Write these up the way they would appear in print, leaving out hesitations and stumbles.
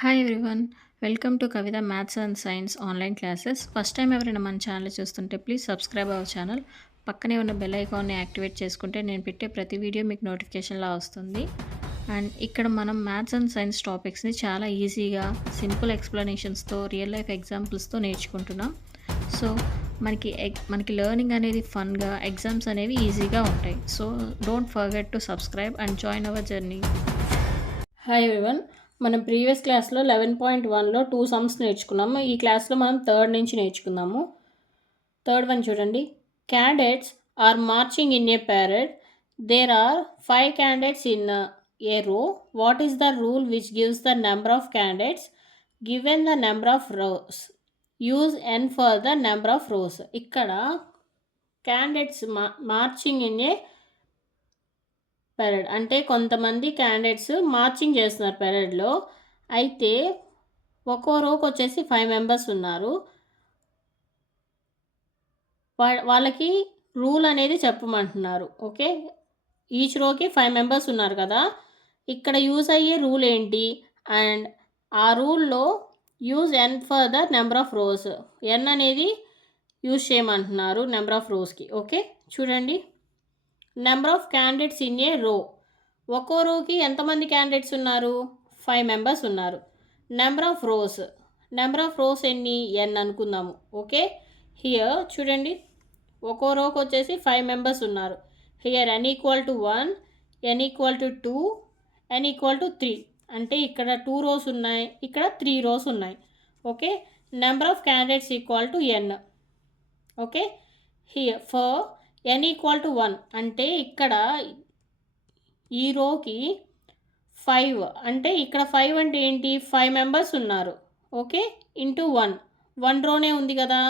Hi everyone. Welcome to Kavitha maths and science online classes. First time ఎవరైనా మన channel చూస్తుంటే please subscribe our channel. పక్కనే ఉన్న bell ఐకాన్ని యాక్టివేట్ చేసుకుంటే నేను పెట్టే ప్రతి వీడియో మీకు నోటిఫికేషన్లా వస్తుంది. అండ్ ఇక్కడ మనం మ్యాథ్స్ అండ్ సైన్స్ టాపిక్స్ని చాలా ఈజీగా సింపుల్ ఎక్స్ప్లెనేషన్స్తో రియల్ లైఫ్ ఎగ్జాంపుల్స్తో నేర్చుకుంటున్నాం. సో మనకి లెర్నింగ్ అనేది ఫన్గా, ఎగ్జామ్స్ అనేవి ఈజీగా ఉంటాయి. So don't forget to subscribe and join hour journey. Hi everyone. మనం ప్రీవియస్ క్లాస్లో 11.1లో 2 సమ్స్ నేర్చుకున్నాము. ఈ క్లాస్లో మనం థర్డ్ నుంచి నేర్చుకుందాము. థర్డ్ వన్ చూడండి. Candidates are marching in a parade. There are 5 candidates in a row. What is the rule which gives the number of candidates given the number of rows? Use n for the number of rows. ఇక్కడ candidates marching in A parade అంటే కొంతమంది candidates marching చేస్తున్నారు పెరడ్లో. అయితే ఒక్కో రోకి వచ్చేసి 5 members ఉన్నారు. వాళ్ళకి రూల్ అనేది చెప్పమంటున్నారు. ఓకే, ఈచ్ రోకి 5 మెంబర్స్ ఉన్నారు కదా. ఇక్కడ యూజ్ అయ్యే రూల్ ఏంటి? అండ్ ఆ రూల్లో use N for the number of rows. N అనేది యూజ్ చేయమంటున్నారు నెంబర్ ఆఫ్ రోస్కి. ఓకే, చూడండి. Number of candidates in a row. ఒక్కో రోకి ఎంతమంది క్యాండిడేట్స్ ఉన్నారు? 5 మెంబర్స్ ఉన్నారు. నెంబర్ ఆఫ్ రోస్ ఎన్ని? ఎన్ అనుకుందాము. ఓకే, హియర్ చూడండి, ఒక్కో రోకి వచ్చేసి 5 మెంబర్స్ ఉన్నారు. Here n equal to 1, n equal to 2, n equal to 3. అంటే ఇక్కడ 2 రోస్ ఉన్నాయి, ఇక్కడ 3 రోస్ ఉన్నాయి. Okay, number of candidates equal to n. Okay, here for n equal to 1 అంటే ఇక్కడ ఈ రోకి 5 అంటే ఇక్కడ 5 అంటే ఏంటి? 5 మెంబర్స్ ఉన్నారు. ఓకే, ఇంటూ 1 రోనే ఉంది కదా.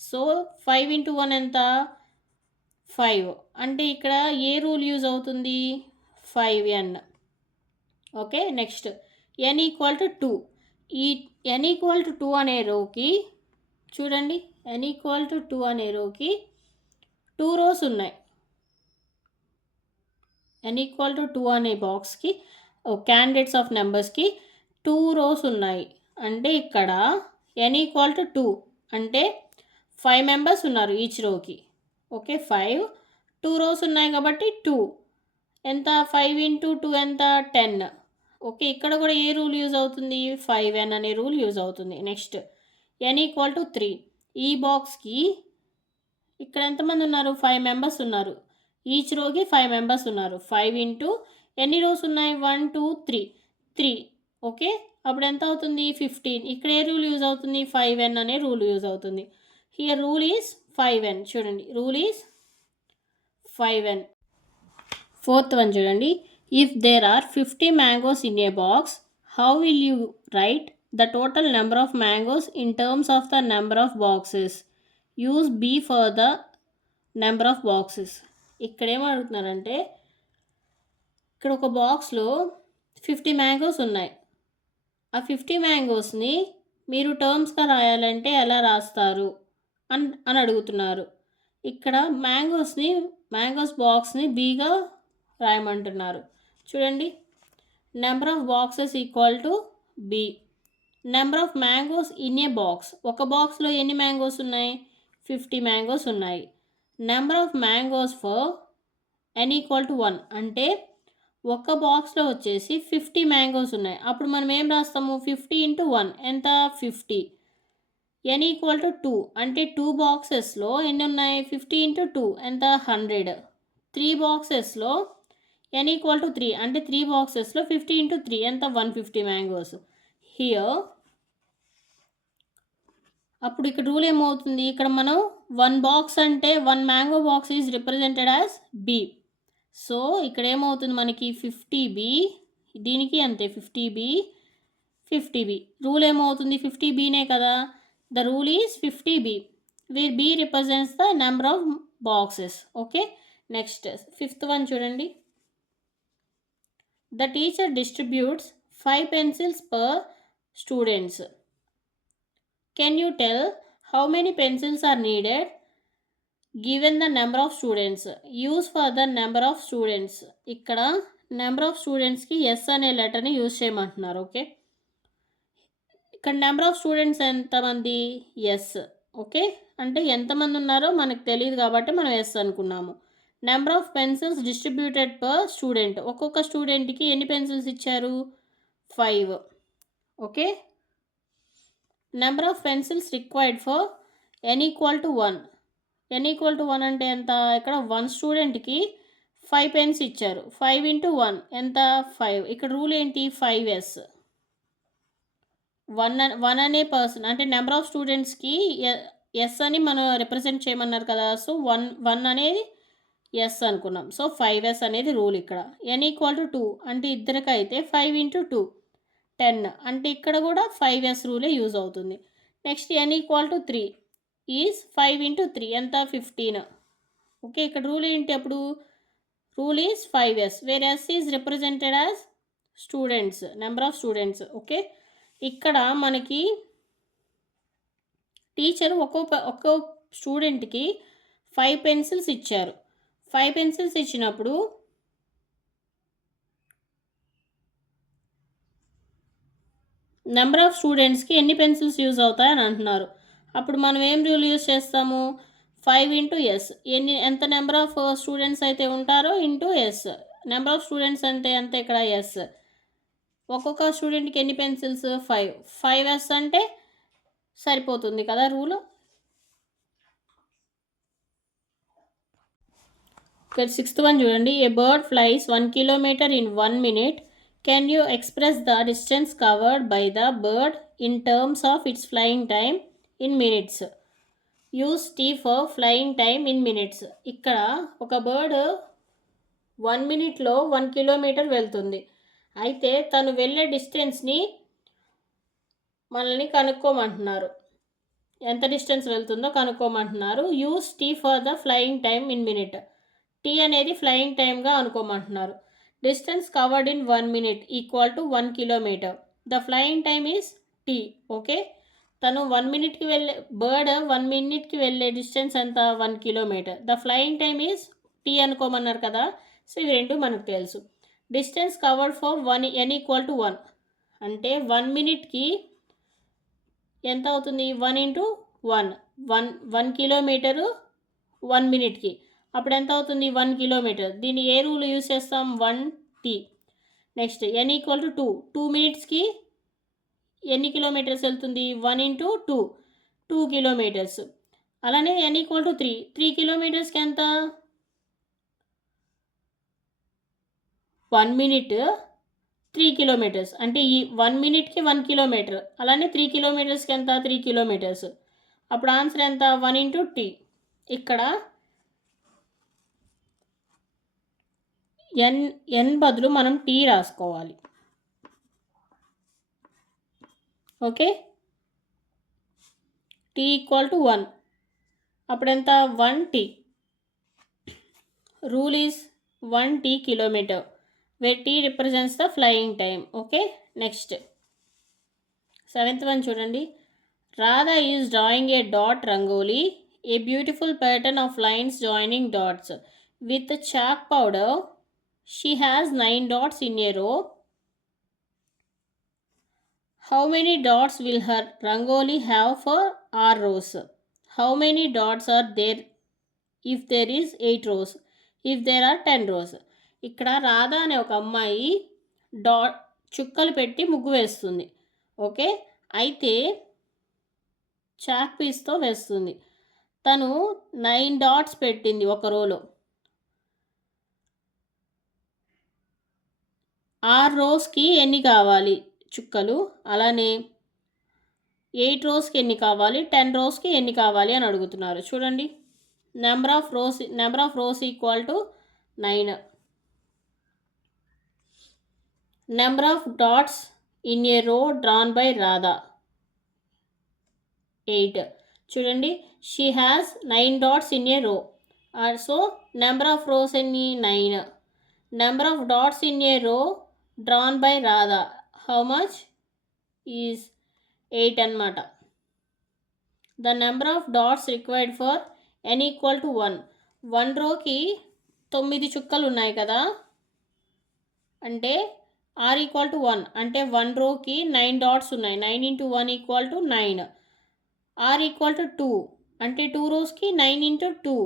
సో 5 ఇంటూ 1 ఎంత? 5. అంటే ఇక్కడ ఏ రూల్ యూజ్ అవుతుంది? 5n. Okay, next n equal to 2. ఈ n ఈక్వల్ టు 2 అనే రోకి చూడండి, n ఈక్వల్ టు 2 అనే రోకి 2 రోస్ ఉన్నాయి. n ఈక్వల్ టు 2 అనే బాక్స్కి క్యాండిడేట్స్ ఆఫ్ నెంబర్స్కి 2 రోస్ ఉన్నాయి. అంటే ఇక్కడ n ఈక్వల్ టు 2 అంటే 5 మెంబర్స్ ఉన్నారు ఈచ్ రోకి. ఓకే, 5, 2 రోస్ ఉన్నాయి కాబట్టి 2 ఎంత? 5 ఇంటూ 2 ఎంత? 10. ఓకే, ఇక్కడ కూడా ఏ రూల్ యూజ్ అవుతుంది? 5n అనే రూల్ యూజ్ అవుతుంది. Next n equal to 3. ఈ బాక్స్కి ఇక్కడ ఎంతమంది ఉన్నారు? 5 మెంబర్స్ ఉన్నారు. ఈచ్ రోకి 5 మెంబర్స్ ఉన్నారు. 5 ఇంటూ ఎన్ని రోస్ ఉన్నాయి? 1, 2, 3. ఓకే, అప్పుడు ఎంత అవుతుంది? 15. ఇక్కడ ఏ రూల్ యూజ్ అవుతుంది? 5n అనే రూల్ యూజ్ అవుతుంది. Here rule is 5n. చూడండి, rule is 5n. Fourth one చూడండి. If there are 50 mangoes in a box, how will you write the total number of mangoes in terms of the number of boxes? Use b for the number of boxes. ఇక్కడ ఏమడుగుతున్నారంటే, ఇక్కడ ఒక బాక్స్లో 50 mangoes ఉన్నాయి. ఆ 50 మ్యాంగోస్ని మీరు టర్మ్స్గా రాయాలంటే ఎలా రాస్తారు అని అడుగుతున్నారు. ఇక్కడ మ్యాంగోస్ బాక్స్ని బీగా రాయమంటున్నారు. చూడండి, number of boxes equal to b. Number of mangoes in a box. ఒక బాక్స్లో ఎన్ని మ్యాంగోస్ ఉన్నాయి? 50 మ్యాంగోస్ ఉన్నాయి. Number of mangoes for n equal to 1 అంటే ఒక బాక్స్లో వచ్చేసి 50 మ్యాంగోస్ ఉన్నాయి. అప్పుడు మనం ఏం రాస్తాము? 50 ఇంటూ 1 ఎంత? 50. n ఈక్వల్ టు 2 అంటే 2 బాక్సెస్లో ఎన్ని ఉన్నాయి? 50 ఇంటూ 2 ఎంత? 100. 3 బాక్సెస్లో n ఈక్వల్ టు 3 అంటే 3 బాక్సెస్లో 50 ఇంటూ 3 ఎంత? 150 మ్యాంగోస్. హియర్ అప్పుడు ఇక్కడ రూల్ ఏమవుతుంది? ఇక్కడ మనం 1 బాక్స్ అంటే 1 mango box is represented as b. So ఇక్కడ ఏమవుతుంది మనకి? 50b, దీనికి అంతే 50b, 50b. రూల్ ఏమవుతుంది? 50bనే కదా. The rule is 50b where b represents the number of boxes. Okay, next fifth one చూడండి. The teacher distributes 5 pencils per students. Can you tell how many pencils are needed given the number of students? Use for the number of students. ఇక్కడ number of స్టూడెంట్స్కి yes అనే లెటర్ని use చేయమంటున్నారు. Okay, ఇక్కడ number of students ఎంతమంది? Yes. Okay, అంటే ఎంతమంది ఉన్నారో మనకు తెలియదు కాబట్టి మనం ఎస్ అనుకున్నాము. Number of pencils distributed per student, ఒక్కొక్క స్టూడెంట్కి ఎన్ని పెన్సిల్స్ ఇచ్చారు? 5. Okay, number of pencils required for n = 1. n = 1 అంటే ఎంత? ఇక్కడ 1 స్టూడెంట్కి 5 పెన్స్ ఇచ్చారు. 5 × 1 ఎంత? 5. ఇక్కడ రూల్ ఏంటి? 5s. 1 అనే పర్సన్ అంటే నెంబర్ ఆఫ్ స్టూడెంట్స్కి ఎస్ అని మనం రిప్రజెంట్ చేయమన్నారు కదా. సో 1 అనేది ఎస్ అనుకున్నాం. సో 5s అనేది రూల్ ఇక్కడ. n = 2 అంటే ఇద్దరికైతే 5 × 2 10 అంటే ఇక్కడ కూడా 5s రూలే యూజ్ అవుతుంది. నెక్స్ట్ n = 3 ఈజ్ 5 × 3 ఎంత? 15. ఓకే, ఇక్కడ రూల్ ఏంటి అప్పుడు? Rule is 5s where s is represented as students, number of students. Okay, ఇక్కడ మనకి టీచర్ ఒక్కో స్టూడెంట్కి 5 పెన్సిల్స్ ఇచ్చారు. 5 పెన్సిల్స్ ఇచ్చినప్పుడు నెంబర్ ఆఫ్ స్టూడెంట్స్కి ఎన్ని పెన్సిల్స్ యూజ్ అవుతాయని అంటున్నారు. అప్పుడు మనం ఏం రూల్ యూజ్ చేస్తాము? 5 × s. ఎంత నెంబర్ ఆఫ్ స్టూడెంట్స్ అయితే ఉంటారో into S. Number of students అంటే ఎంత ఇక్కడ? ఎస్. ఒక్కొక్క స్టూడెంట్కి ఎన్ని పెన్సిల్స్? 5. 5s అంటే సరిపోతుంది కదా రూలు. ఇక్కడ 6th వన్ చూడండి. ఏ bird flies 1 kilometer in 1 minute. Can you express the distance covered by the bird in terms of its flying time in minutes? Use T for flying time in minutes. ఇక్కడ ఒక bird 1 minute-లో 1 kilometer వెళ్తుంది. అయితే తను వెళ్ళే డిస్టెన్స్ని మనల్ని కనుక్కోమంటున్నారు. ఎంత distance వెళ్తుందో కనుక్కోమంటున్నారు. Use T for the flying time in minute. T అనేది ఫ్లయింగ్ టైమ్గా అనుకోమంటున్నారు. Distance covered in 1 minute = 1 kilometer. The flying time is T. Okay, తను 1 minute-కి వెళ్ళే బర్డ్ 1 minute-కి వెళ్ళే డిస్టెన్స్ ఎంత? 1 kilometer. The flying time is T అనుకోమన్నారు కదా. సో ఇవి రెండు మనకు తెలుసు. డిస్టెన్స్ కవర్డ్ ఫర్ n = 1 అంటే 1 minute-కి ఎంత అవుతుంది? 1 × 1 kilometer 1 minute-కి. అప్పుడు ఎంత అవుతుంది? 1 kilometer. దీన్ని ఏ రూల్ యూజ్ చేస్తాం? 1t. Next n = 2. 2 minutes-కి ఎన్ని కిలోమీటర్స్ వెళ్తుంది? 1 × 2 2 kilometers. అలానే n = 3. 3 kilometers-కి ఎంత? 1 minute 3 kilometers. అంటే ఈ 1 minute-కి 1 kilometer. అలానే 3 kilometers-కి ఎంత? 3 kilometers. అప్పుడు ఆన్సర్ ఎంత? 1 × t. ఇక్కడ n బదులు మనం t రాసుకోవాలి. Okay, t = 1. అప్పుడు ఎంత? 1t. Rule is 1t kilometer where t represents the flying time. Okay, next 7th one చూడండి. Radha is drawing a dot rangoli, a beautiful pattern of lines joining dots. With chalk powder, she has 9 dots in a row. How many dots will her rangoli have for r rows? How many dots are there if there is 8 rows? If there are 10 rows. ఇక్కడ రాధా అనే ఒక అమ్మాయి చుక్కలు పెట్టి ముగ్గు వేస్తుంది. Okay, అయితే chalk పీస్తో వేస్తుంది. తను 9 dots పెట్టింది ఒక రోలో. 6 rows-కి ఎన్ని కావాలి చుక్కలు? అలానే 8 rows-కి ఎన్ని కావాలి? 10 rows-కి ఎన్ని కావాలి అని అడుగుతున్నారు. చూడండి, number of rows = 9. Number of dots in a row drawn by Radha 8. చూడండి, she has 9 dots in a row. So number of rows ఎన్ని? 9. Number of dots in a row drawn by Radha how much? Is 8 అన్నమాట. The number of dots required for n = 1. 1 రోకి 9 చుక్కలు ఉన్నాయి కదా. అంటే are equal to 1 అంటే 1 రోకి 9 dots ఉన్నాయి. 9 into 1 equal to 9. R equal to 2 అంటే 2 రోస్కి 9 ఇంటూ 2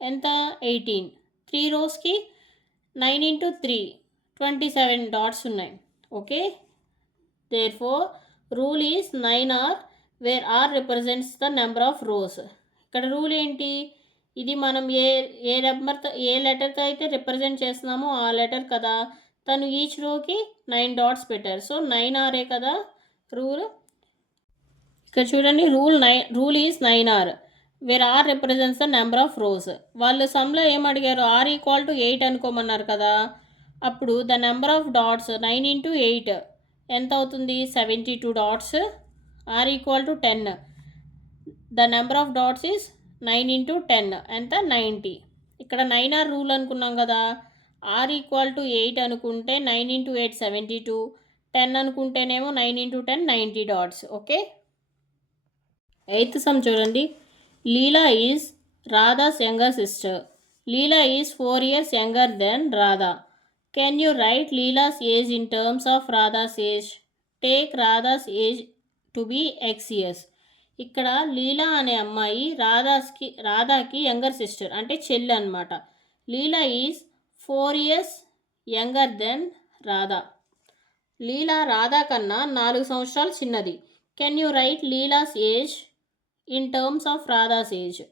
ఎంత 18. 3 రోస్కి 9 ఇంటూ 3 27 డాట్స్ ఉన్నాయి. Okay, therefore rule is 9R where R represents the number of rows. ఇక్కడ రూల్ ఏంటి, ఇది మనం ఏ నెంబర్తో ఏ లెటర్తో అయితే రిప్రజెంట్ చేస్తున్నామో ఆ లెటర్ కదా, తను ఈచ్ రోకి 9 డాట్స్ పెట్టారు. సో 9R కదా రూల్. ఇక్కడ చూడండి, rule is 9R where R represents the number of rows. వాళ్ళు సమ్లో ఏం అడిగారు, ఆర్ ఈక్వల్ టు 8 అనుకోమన్నారు కదా, అప్పుడు the number of dots 9 into 8 ఎంత అవుతుంది, 72 dots. R equal to 10, the number of dots is 9 into 10 ఎంత 90. ఇక్కడ 9R రూల్ అనుకున్నాం కదా, ఆర్ ఈక్వల్ టు 8 అనుకుంటే 9 ఇంటూ 8 72, 10 అనుకుంటేనేమో 9 into 10 90 dots. Okay, 8th sum చూడండి. Leela is Radha's younger sister. Leela is 4 years younger than Radha. Can you write Leela's age in terms of Radha's age. Take Radha's age to be X years. ఇక్కడ లీలా అనే అమ్మాయి రాధాకి younger sister అంటే చెల్లి అనమాట. Leela is 4 years younger than Radha. Leela Radha కన్నా 4 సంవత్సరాలు చిన్నది. Can you write Leela's age in terms of Radha's age.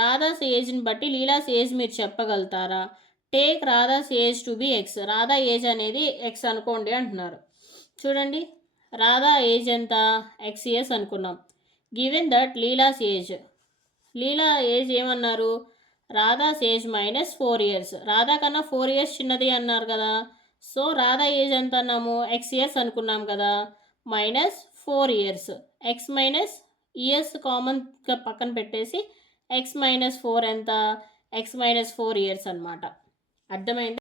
Radha's ఏజ్ని బట్టి లీలాస్ ఏజ్ మీరు చెప్పగలుగుతారా. Take Radha's age to be X. Radha age అనేది X అనుకోండి అంటున్నారు. చూడండి, రాధా ఏజ్ ఎంత, X years అనుకున్నాం. Given that Leela's age, Leela age ఏమన్నారు, రాధాస్ ఏజ్ -4 years. రాధా కన్నా 4 years చిన్నది అన్నారు కదా, సో రాధా ఏజ్ ఎంత అన్నాము, X years అనుకున్నాం కదా, -4 years. X మైనస్ ఇయర్స్ కామన్గా పక్కన పెట్టేసి X -4 ఎంత, X -4 years అనమాట. అర్థమైంది.